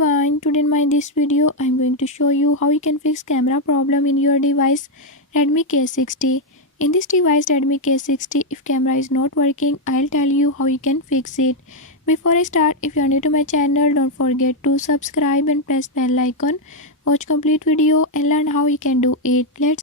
everyone, today in my this video I'm going to show you how you can fix camera problem in your device Redmi K60. In this device Redmi K60, if camera is not working, I'll tell you how you can fix it. Before I start, if you are new to my channel, don't forget to subscribe and press bell icon. Watch complete video and learn how you can do it. Let's